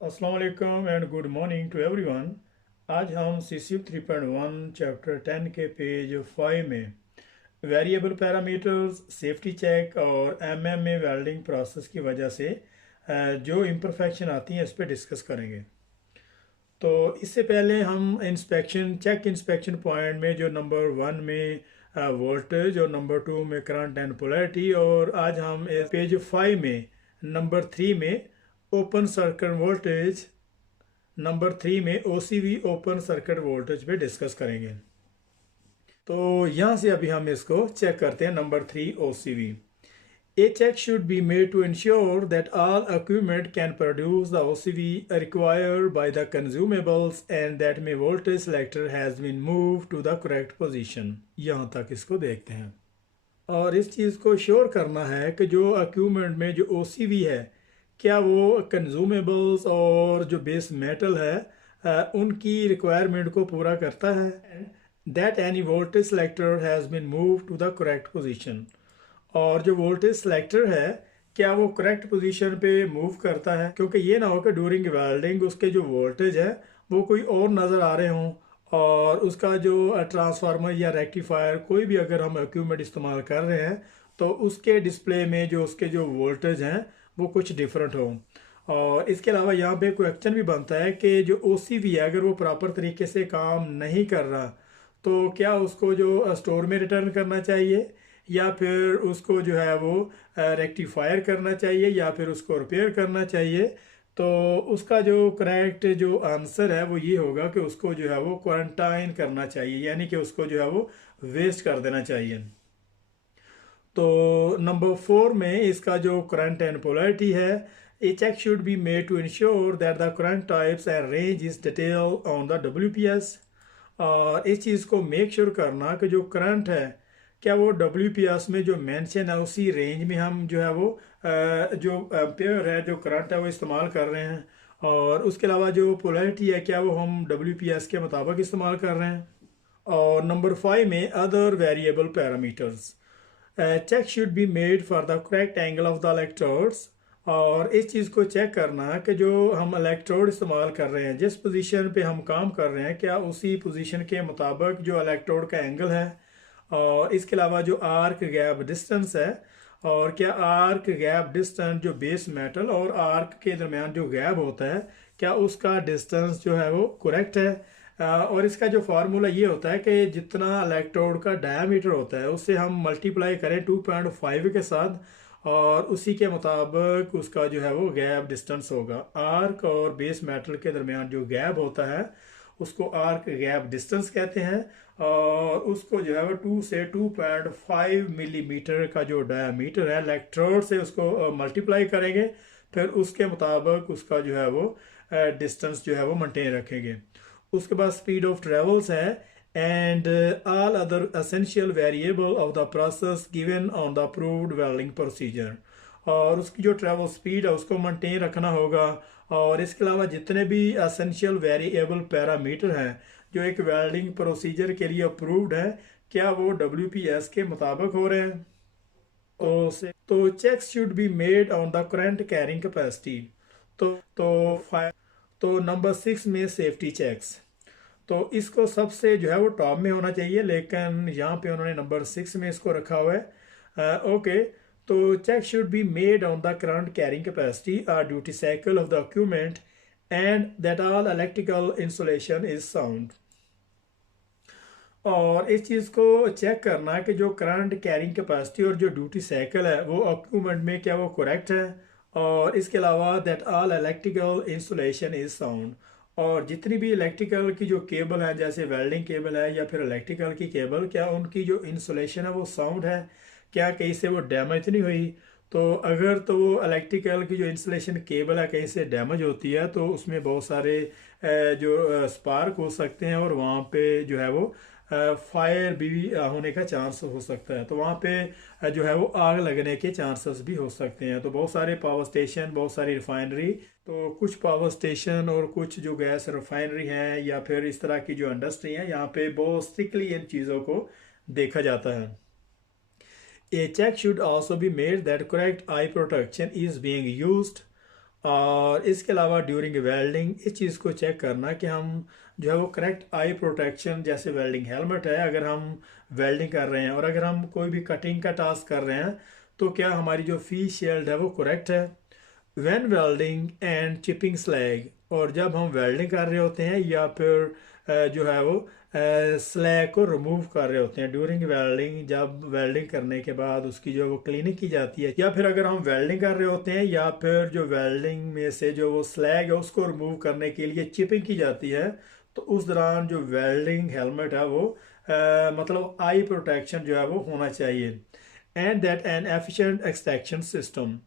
अस्सलाम वालेकुम and good morning to everyone. आज हम CCF 3.1 चैप्टर 10 के पेज 5 में वेरिएबल पैरामीटर्स, सेफ्टी चेक और MMA वेल्डिंग प्रोसेस की वजह से जो इम्परफेक्शन आती हैं इस पर डिस्कस करेंगे। तो इससे पहले हम इंस्पेक्शन पॉइंट में जो नंबर 1 में वोल्टेज और नंबर 2 में करंट एंड पोलैरिटी, और आज हम पेज 5 में नंबर 3 में ओपन सर्किट वोल्टेज, नंबर 3 में OCV ओपन सर्किट वोल्टेज पे डिस्कस करेंगे। तो यहाँ से अभी हम इसको चेक करते हैं। Number 3 OCV। A check should be made to ensure that all equipment can produce the OCV required by the consumables and that my voltage selector has been moved to the correct position। यहाँ तक इसको देखते हैं। और इस चीज़ को sure करना है कि जो इक्विपमेंट में जो OCV है, क्या वो कंज्यूमेबल्स और जो बेस मेटल है उनकी रिक्वायरमेंट को पूरा करता है। That any voltage selector has been move to the correct position. और जो वोल्टेज सेलेक्टर है क्या वो करेक्ट पोजीशन पे मूव करता है, क्योंकि ये ना हो कि ड्यूरिंग वेल्डिंग उसके जो वोल्टेज है वो कोई और नज़र आ रहे हों, और उसका जो ट्रांसफार्मर या रेक्टिफायर कोई भी अगर हम इक्विपमेंट इस्तेमाल कर रहे हैं तो उसके डिस्प्ले में जो उसके जो वोल्टेज हैं वो कुछ डिफरेंट हो। और इसके अलावा यहाँ पे क्वेश्चन भी बनता है कि जो OCV है अगर वो प्रॉपर तरीके से काम नहीं कर रहा तो क्या उसको जो स्टोर में रिटर्न करना चाहिए, या फिर उसको जो है वो रेक्टिफायर करना चाहिए, या फिर उसको रिपेयर करना चाहिए। तो उसका जो करेक्ट जो आंसर है वो ये होगा कि उसको जो है वो क्वारंटाइन करना चाहिए, यानी कि उसको जो है वो वेस्ट कर देना चाहिए। तो नंबर 4 में इसका जो करंट एंड पोलैरिटी है, a check should be made to ensure that the current types and range is detail on the WPS। और इस चीज़ को मेक श्योर करना कि जो करंट है क्या वो WPS में जो मेंशन है उसी रेंज में हम जो है वो जो एम्पेयर है जो करंट है वो इस्तेमाल कर रहे हैं। और उसके अलावा जो पोलैरिटी है क्या वो हम WPS के मुताबिक इस्तेमाल कर रहे हैं। और नंबर 5 में other variable parameters, check should be made for the correct angle of the electrodes. और इस चीज़ को चेक करना कि जो हम इलेक्ट्रोड इस्तेमाल कर रहे हैं, जिस पोजीशन पे हम काम कर रहे हैं, क्या उसी पोजीशन के मुताबिक जो इलेक्ट्रोड का एंगल है। और इसके अलावा जो आर्क गैप डिस्टेंस है, और क्या आर्क गैप डिस्टेंस जो बेस मेटल और आर्क के दरमियान जो गैप होता है क्या उसका डिस्टेंस जो है वो करेक्ट है। और इसका जो फार्मूला ये होता है कि जितना इलेक्ट्रोड का डायामीटर होता है उससे हम मल्टीप्लाई करें 2.5 के साथ, और उसी के मुताबिक उसका जो है वो गैप डिस्टेंस होगा। आर्क और बेस मेटल के दरमियान जो गैप होता है उसको आर्क गैप डिस्टेंस कहते हैं, और उसको जो है वो 2 से 2.5 मिलीमीटर का जो डायामीटर है इलेक्ट्रोड से उसको मल्टीप्लाई करेंगे, फिर उसके मुताबिक उसका जो है वो डिस्टेंस जो है वो मेंटेन रखेंगे। उसके बाद स्पीड ऑफ ट्रेवल्स है and all other essential variable of the process given on the approved welding procedure. और उसकी जो ट्रेवल स्पीड है उसको मेंटेन रखना होगा। और इसके अलावा जितने भी एसेंशियल वेरिएबल पैरामीटर हैं जो एक वेल्डिंग प्रोसीजर के लिए अप्रूव्ड है क्या वो WPS के मुताबिक हो रहे हैं। तो checks should be made on the current carrying capacity. तो तो तो नंबर 6 में सेफ्टी चेक्स, तो इसको सबसे जो है वो टॉप में होना चाहिए, लेकिन यहाँ पे उन्होंने नंबर 6 में इसको रखा हुआ है। ओके, तो check should be made on the current carrying capacity और duty cycle of the equipment and that all electrical insulation is sound. और इस चीज़ को चेक करना कि जो करंट कैरिंग कैपेसिटी और जो ड्यूटी साइकिल है वो इक्विपमेंट में क्या वो करेक्ट है। और इसके अलावा that all electrical insulation is sound, और जितनी भी इलेक्ट्रिकल की जो केबल है जैसे वेल्डिंग केबल है या फिर इलेक्ट्रिकल की केबल, क्या उनकी जो इंसुलेशन है वो साउंड है, क्या कहीं से वो डैमेज नहीं हुई। तो अगर तो वो इलेक्ट्रिकल की जो इंसुलेशन केबल है कहीं से डैमेज होती है तो उसमें बहुत सारे जो स्पार्क हो सकते हैं, और वहाँ पे जो है वो फायर भी होने का चांस हो सकता है। तो वहाँ पे जो है वो आग लगने के चांसेस भी हो सकते हैं। तो बहुत सारे पावर स्टेशन, बहुत सारी रिफाइनरी, तो कुछ पावर स्टेशन और कुछ जो गैस रिफाइनरी हैं या फिर इस तरह की जो इंडस्ट्री है यहाँ पे बहुत स्ट्रिक्टली इन चीज़ों को देखा जाता है। A check should also be made that correct eye protection is being used। और इसके अलावा ड्यूरिंग वेल्डिंग इस चीज़ को चेक करना कि हम जो है वो करेक्ट आई प्रोटेक्शन, जैसे वेल्डिंग हेलमेट है, अगर हम वेल्डिंग कर रहे हैं और अगर हम कोई भी कटिंग का टास्क कर रहे हैं तो क्या हमारी जो फेस शील्ड है वो करेक्ट है। When welding and chipping slag, और जब हम वेल्डिंग कर रहे होते हैं या फिर जो है वो स्लैग को रिमूव कर रहे होते हैं ड्यूरिंग वेल्डिंग, जब वेल्डिंग करने के बाद उसकी जो वो क्लीनिंग की जाती है, या फिर अगर हम वेल्डिंग कर रहे होते हैं या फिर जो वेल्डिंग में से जो वो स्लैग है उसको रिमूव करने के लिए चिपिंग की जाती है, तो उस दौरान जो वेल्डिंग हेलमेट है वो मतलब आई प्रोटेक्शन जो है वो होना चाहिए। And that N efficient extraction system,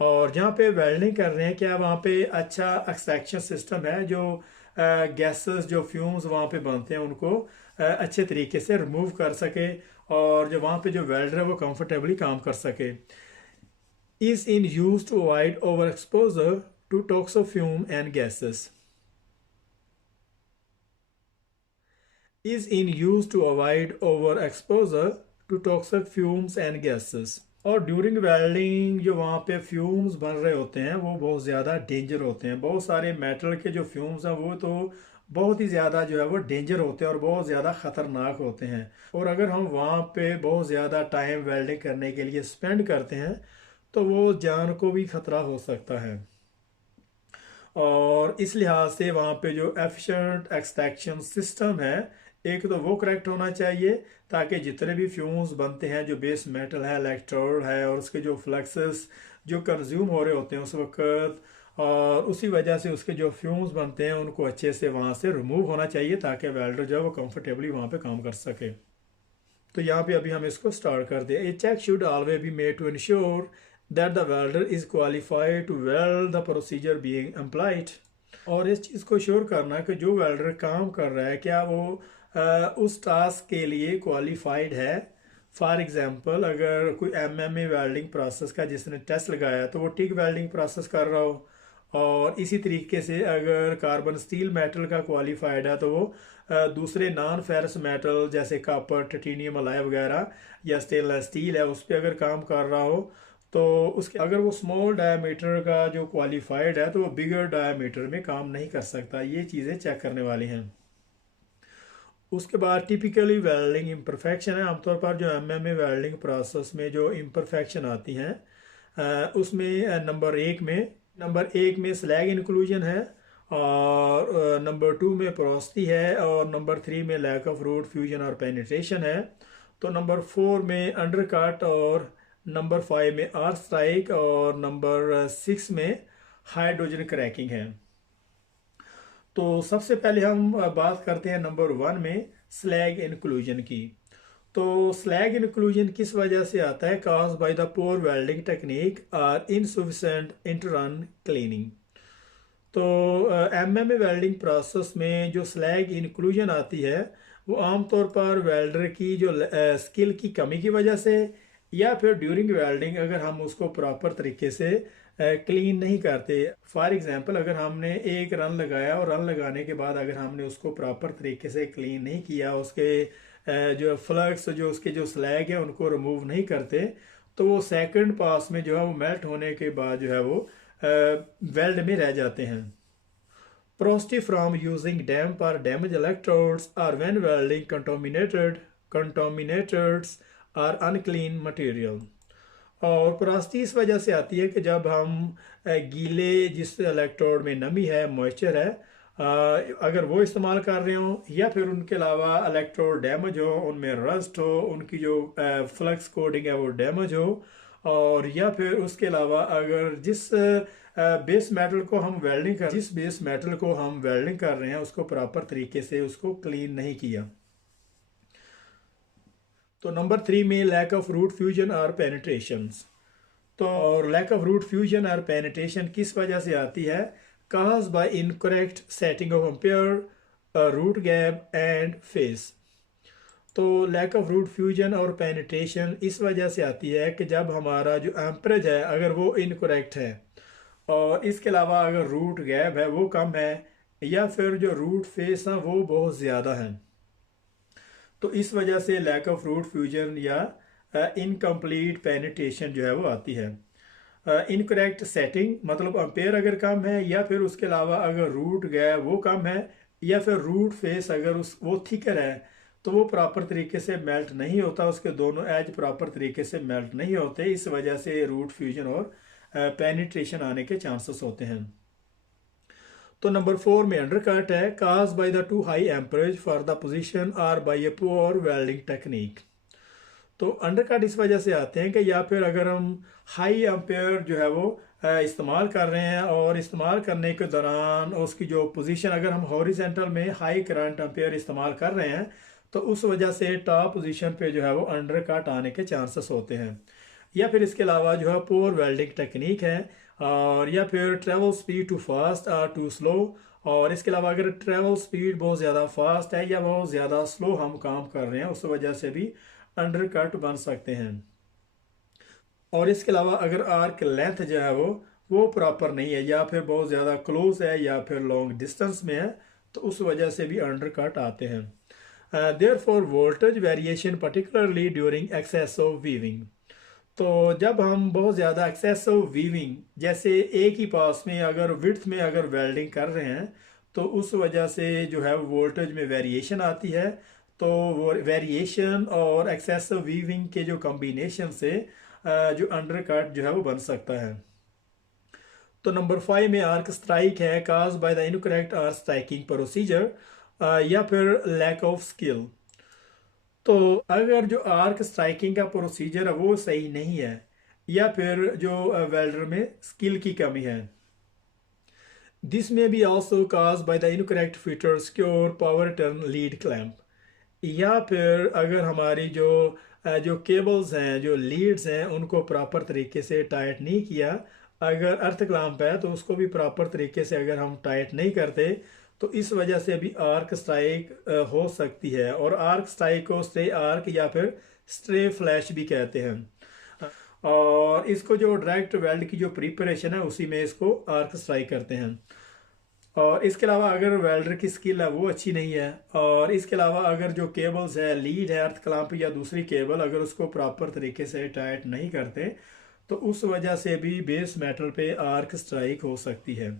और जहाँ पे वेल्डिंग कर रहे हैं क्या वहाँ पे अच्छा एक्सट्रैक्शन सिस्टम है, जो गैसेस जो फ्यूम्स वहाँ पे बनते हैं उनको अच्छे तरीके से रिमूव कर सके, और जो वहाँ पे जो वेल्डर है वो कंफर्टेबली काम कर सके। Is in use to avoid over exposure to toxic fume and gases. Is in use to avoid overexposure to toxic fumes and gases। और ड्यूरिंग वेल्डिंग जो वहाँ पे फ्यूम्स बन रहे होते हैं वो बहुत ज़्यादा डेंजर होते हैं। बहुत सारे मेटल के जो फ्यूम्स हैं वो तो बहुत ही ज़्यादा जो है वो डेंजर होते हैं और बहुत ज़्यादा ख़तरनाक होते हैं। और अगर हम वहाँ पे बहुत ज़्यादा टाइम वेल्डिंग करने के लिए स्पेंड करते हैं तो वो जान को भी ख़तरा हो सकता है। और इस लिहाज से वहाँ पे जो एफिशिएंट एक्सट्रैक्शन सिस्टम है, एक तो वो करेक्ट होना चाहिए ताकि जितने भी फ्यूम्स बनते हैं, जो बेस मेटल है, इलेक्ट्रोड है, और उसके जो फ्लक्सेस जो कंज्यूम हो रहे होते हैं उस वक्त, और उसी वजह से उसके जो फ्यूम्स बनते हैं उनको अच्छे से वहाँ से रिमूव होना चाहिए ताकि वेल्डर जो है वो कंफर्टेबली वहाँ पे काम कर सके। तो यहाँ पे अभी हम इसको स्टार्ट कर दें। A check should always be made to ensure that the welder is qualified to weld the procedure being employed. और इस चीज़ को श्योर करना कि जो वेल्डर काम कर रहा है क्या वो उस टास्क के लिए क्वालिफाइड है। फॉर एग्जांपल अगर कोई एमएमए वेल्डिंग प्रोसेस का जिसने टेस्ट लगाया तो वो टिक वेल्डिंग प्रोसेस कर रहा हो, और इसी तरीके से अगर कार्बन स्टील मेटल का क्वालिफाइड है तो वो दूसरे नॉन फेरस मेटल जैसे कॉपर, टाइटेनियम अलॉय वगैरह या स्टेनलेस स्टील है उस पर अगर काम कर रहा हो तो उसके अगर वो स्मॉल डायमीटर का जो क्वालिफाइड है तो वो बिगर डायमीटर में काम नहीं कर सकता। ये चीज़ें चेक करने वाली हैं। उसके बाद टिपिकली वेल्डिंग इम्परफेक्शन है। आमतौर पर जो एमएमए वेल्डिंग प्रोसेस में जो इम्परफेक्शन आती हैं उसमें नंबर एक में स्लैग इंक्लूजन है, और नंबर 2 में पोरोसिटी है, और नंबर 3 में लैक ऑफ रूट फ्यूजन और पेनिट्रेशन है। तो नंबर 4 में अंडरकट, और नंबर 5 में आर स्ट्राइक, और नंबर 6 में हाइड्रोजन क्रैकिंग है। तो सबसे पहले हम बात करते हैं नंबर 1 में स्लैग इंक्लूजन की। तो स्लैग इंक्लूजन किस वजह से आता है? Cause by the poor welding technique और इनसफिशेंट इंटरन क्लीनिंग। तो एमएमए वेल्डिंग प्रोसेस में जो स्लैग इंक्लूजन आती है वो आमतौर पर वेल्डर की जो स्किल की कमी की वजह से, या फिर ड्यूरिंग वेल्डिंग अगर हम उसको प्रॉपर तरीके से क्लीन नहीं करते। फॉर एग्जांपल अगर हमने एक रन लगाया और रन लगाने के बाद अगर हमने उसको प्रॉपर तरीके से क्लीन नहीं किया, उसके जो फ्लक्स जो उसके जो स्लैग है उनको रिमूव नहीं करते, तो वो सेकंड पास में जो है वो मेल्ट होने के बाद जो है वो वेल्ड में रह जाते हैं। Porosity from using damp or damaged electrodes or when welding contaminated or unclean material। और पोरोसिटी इस वजह से आती है कि जब हम गीले जिस इलेक्ट्रोड में नमी है, मॉइस्चर है, अगर वो इस्तेमाल कर रहे हो, या फिर उनके अलावा इलेक्ट्रोड डैमेज हो, उनमें रस्ट हो, उनकी जो फ्लक्स कोडिंग है वो डैमेज हो, और या फिर उसके अलावा अगर जिस बेस मेटल को हम वेल्डिंग कर रहे हैं उसको प्रॉपर तरीके से उसको क्लीन नहीं किया। तो नंबर 3 में लैक ऑफ रूट फ्यूजन और पेनिट्रेशन। तो और लैक ऑफ रूट फ्यूजन और पेनिट्रेशन किस वजह से आती है? Cause by incorrect setting of ampere, root gap and face. तो लैक ऑफ रूट फ्यूजन और पेनिट्रेशन इस वजह से आती है कि जब हमारा जो एम्परेज है अगर वो इनकरेक्ट है, और इसके अलावा अगर रूट गैप है वो कम है, या फिर जो रूट फेस है वो बहुत ज़्यादा है, तो इस वजह से लैक ऑफ रूट फ्यूजन या इनकम्प्लीट पेनिट्रेशन जो है वो आती है। इनकरेक्ट सेटिंग, मतलब एम्पेयर अगर कम है, या फिर उसके अलावा अगर रूट गैप वो कम है, या फिर रूट फेस अगर उस वो थिकर है तो वो प्रॉपर तरीके से मेल्ट नहीं होता, उसके दोनों एज प्रॉपर तरीके से मेल्ट नहीं होते, इस वजह से रूट फ्यूजन और पेनिट्रेशन आने के चांसेस होते हैं। तो नंबर 4 में अंडरकट है, cause by the too high amperage for the position और by a poor welding technique. तो अंडरकट इस वजह से आते हैं कि या फिर अगर हम हाई एम्पेयर जो है वो इस्तेमाल कर रहे हैं, और इस्तेमाल करने के दौरान उसकी जो पोजीशन अगर हम हॉरिजेंटल में हाई करंट एम्पेयर इस्तेमाल कर रहे हैं तो उस वजह से टॉप पोजीशन पे जो है वो अंडरकट आने के चांसेस होते हैं। या फिर इसके अलावा जो है पुअर वेल्डिंग टेक्निक है, और या फिर ट्रेवल स्पीड टू फास्ट और टू स्लो, और इसके अलावा अगर ट्रेवल स्पीड बहुत ज़्यादा फास्ट है या बहुत ज़्यादा स्लो हम काम कर रहे हैं उस वजह से भी अंडरकट बन सकते हैं। और इसके अलावा अगर आर्क लेंथ जो है वो प्रॉपर नहीं है, या फिर बहुत ज़्यादा क्लोज है, या फिर लॉन्ग डिस्टेंस में है, तो उस वजह से भी अंडरकट आते हैं। Therefore voltage variation particularly during excessive weaving. तो जब हम बहुत ज़्यादा एक्सेसिव वीविंग, जैसे एक ही पास में अगर विड्थ में अगर वेल्डिंग कर रहे हैं तो उस वजह से जो है वोल्टेज में वेरिएशन आती है। तो वो वेरिएशन और एक्सेसिव वीविंग के जो कॉम्बिनेशन से जो अंडरकट जो है वो बन सकता है। तो नंबर 5 में आर्क स्ट्राइक है, cause by the incorrect arc striking procedure या फिर लैक ऑफ स्किल। तो अगर जो आर्क स्ट्राइकिंग का प्रोसीजर है वो सही नहीं है, या फिर जो वेल्डर में स्किल की कमी है, दिस में be also cause by the incorrect fitter secure power turn lead clamp. या फिर अगर हमारी जो केबल्स हैं, जो लीड्स हैं, उनको प्रॉपर तरीके से टाइट नहीं किया, अगर अर्थ क्लैंप है तो उसको भी प्रॉपर तरीके से अगर हम टाइट नहीं करते तो इस वजह से भी आर्क स्ट्राइक हो सकती है। और आर्क स्ट्राइक को स्ट्रे आर्क या फिर स्ट्रे फ्लैश भी कहते हैं, और इसको जो डायरेक्ट वेल्ड की जो प्रिपरेशन है उसी में इसको आर्क स्ट्राइक करते हैं। और इसके अलावा अगर वेल्डर की स्किल है वो अच्छी नहीं है, और इसके अलावा अगर जो केबल्स है, लीड है, अर्थ क्लैंप या दूसरी केबल, अगर उसको प्रॉपर तरीके से टाइट नहीं करते तो उस वजह से भी बेस मेटल पे आर्क स्ट्राइक हो सकती है।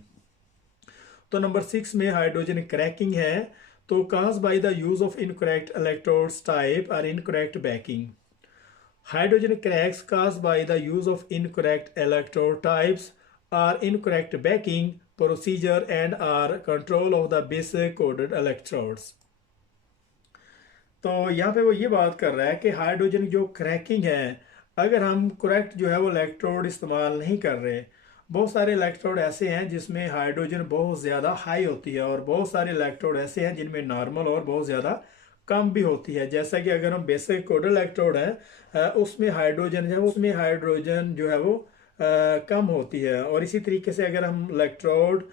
तो नंबर 6 में हाइड्रोजन क्रैकिंग है, तो cause by the use of incorrect electrodes type और incorrect backing. Hydrogen cracks caused by the use of incorrect electrode types or incorrect backing procedure and or control of the basic coded electrodes। तो यहाँ पे वो ये बात कर रहा है कि हाइड्रोजन जो क्रैकिंग है, अगर हम करेक्ट जो है वो इलेक्ट्रोड इस्तेमाल नहीं कर रहे, बहुत सारे इलेक्ट्रोड ऐसे हैं जिसमें हाइड्रोजन बहुत ज़्यादा हाई होती है, और बहुत सारे इलेक्ट्रोड ऐसे हैं जिनमें नॉर्मल और बहुत ज़्यादा कम भी होती है। जैसा कि अगर हम बेसिक कोड इलेक्ट्रोड है उसमें हाइड्रोजन है, उसमें हाइड्रोजन जो है वो कम होती है। और इसी तरीके से अगर हम इलेक्ट्रोड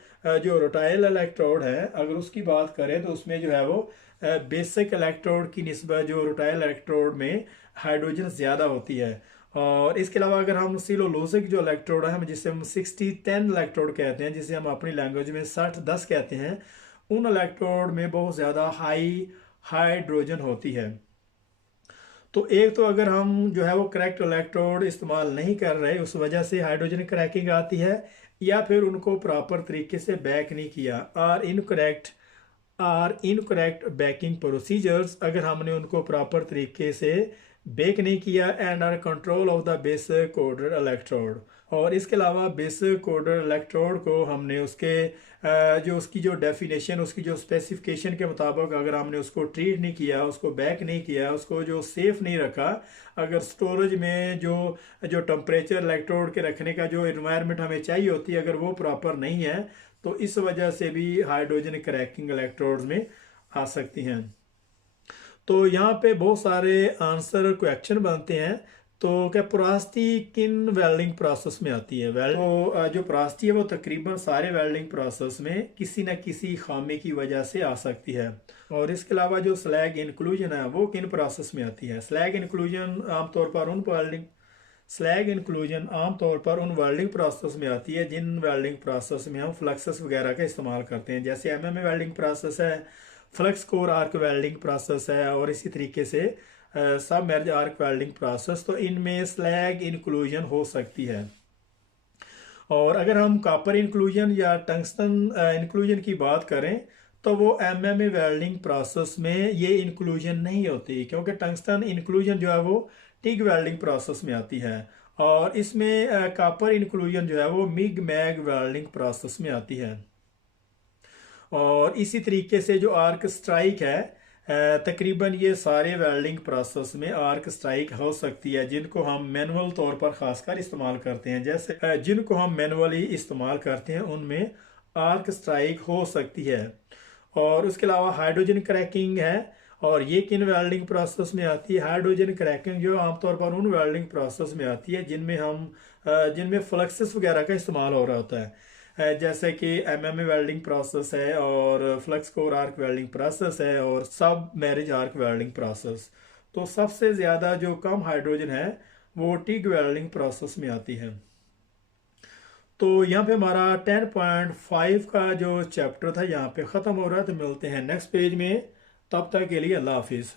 जो रोटाइल इलेक्ट्रोड है अगर उसकी बात करें तो उसमें जो है वो बेसिक इलेक्ट्रोड की निस्बत जो रोटाइल इलेक्ट्रोड में हाइड्रोजन ज़्यादा होती है। और इसके अलावा अगर हम सिलोलोजिक जो इलेक्ट्रोड है, जिसे हम 60-10 इलेक्ट्रोड कहते हैं, जिसे हम अपनी लैंग्वेज में 60-10 कहते हैं, उन इलेक्ट्रोड में बहुत ज़्यादा हाइड्रोजन होती है। तो एक तो अगर हम जो है वो करेक्ट इलेक्ट्रोड इस्तेमाल नहीं कर रहे उस वजह से हाइड्रोजन क्रैकिंग आती है, या फिर उनको प्रॉपर तरीके से बैक नहीं किया, आर इनकरेक्ट बैकिंग प्रोसीजर्स, अगर हमने उनको प्रॉपर तरीके से बेक नहीं किया, and are control of the basic coded electrode. और इसके अलावा बेसिक कोडेड इलेक्ट्रोड को हमने उसके जो उसकी जो डेफिनेशन, उसकी जो स्पेसिफिकेशन के मुताबिक अगर हमने उसको ट्रीट नहीं किया, उसको बैक नहीं किया, उसको जो सेफ नहीं रखा, अगर स्टोरेज में जो टेम्परेचर इलेक्ट्रोड के रखने का जो इन्वायरमेंट हमें चाहिए होती है अगर वो प्रॉपर नहीं है, तो इस वजह से भी हाइड्रोजन क्रैकिंग इलेक्ट्रोड्स में आ सकती हैं। तो यहाँ पे बहुत सारे आंसर क्वेश्चन बनते हैं। तो क्या पोरासिटी किन वेल्डिंग प्रोसेस में आती है? तो जो पोरासिटी है वो तकरीबन सारे वेल्डिंग प्रोसेस में किसी न किसी खामी की वजह से आ सकती है। और इसके अलावा जो स्लैग इंक्लूजन है वो किन प्रोसेस में आती है? स्लैग इंक्लूजन आमतौर पर उन वेल्डिंग प्रोसेस में आती है जिन वेल्डिंग प्रोसेस में हम फ्लक्सेस वगैरह का इस्तेमाल करते हैं, जैसे MMA वेल्डिंग प्रोसेस है, flux core arc welding process है, और इसी तरीके से सब मैरिज आर्क वेल्डिंग प्रोसेस। तो इनमें स्लैग इंक्लूजन हो सकती है। और अगर हम कॉपर इंक्लूजन या टंगस्टन इंक्लूजन की बात करें तो वो एमएमए वेल्डिंग प्रोसेस में ये इंक्लूजन नहीं होती, क्योंकि टंगस्टन इंक्लूजन जो है वो टिग वेल्डिंग प्रोसेस में आती है, और इसमें कॉपर इंक्लूजन जो है वो मिग मैग वेल्डिंग प्रोसेस में आती है। और इसी तरीके से जो आर्क स्ट्राइक है, तकरीबन ये सारे वेल्डिंग प्रोसेस में आर्क स्ट्राइक हो सकती है, जिनको हम मैनुअल तौर पर खासकर इस्तेमाल करते हैं। जैसे जिनको हम मैनुअली इस्तेमाल करते हैं उनमें आर्क स्ट्राइक हो सकती है। और उसके अलावा हाइड्रोजन क्रैकिंग है, और ये किन वेल्डिंग प्रोसेस में आती है? हाइड्रोजन क्रैकिंग जो आमतौर पर उन वेल्डिंग प्रोसेस में आती है जिनमें फ्लक्सेस वगैरह का इस्तेमाल हो रहा होता है, जैसे कि एमएमए वेल्डिंग प्रोसेस है, और flux core arc welding process है, और सब मैरिज आर्क वेल्डिंग प्रोसेस। तो सबसे ज़्यादा जो कम हाइड्रोजन है वो टिग वेल्डिंग प्रोसेस में आती है। तो यहाँ पे हमारा 10.5 का जो चैप्टर था यहाँ पे ख़त्म हो रहा है। तो मिलते हैं नेक्स्ट पेज में, तब तक के लिए अल्लाह हाफिज़।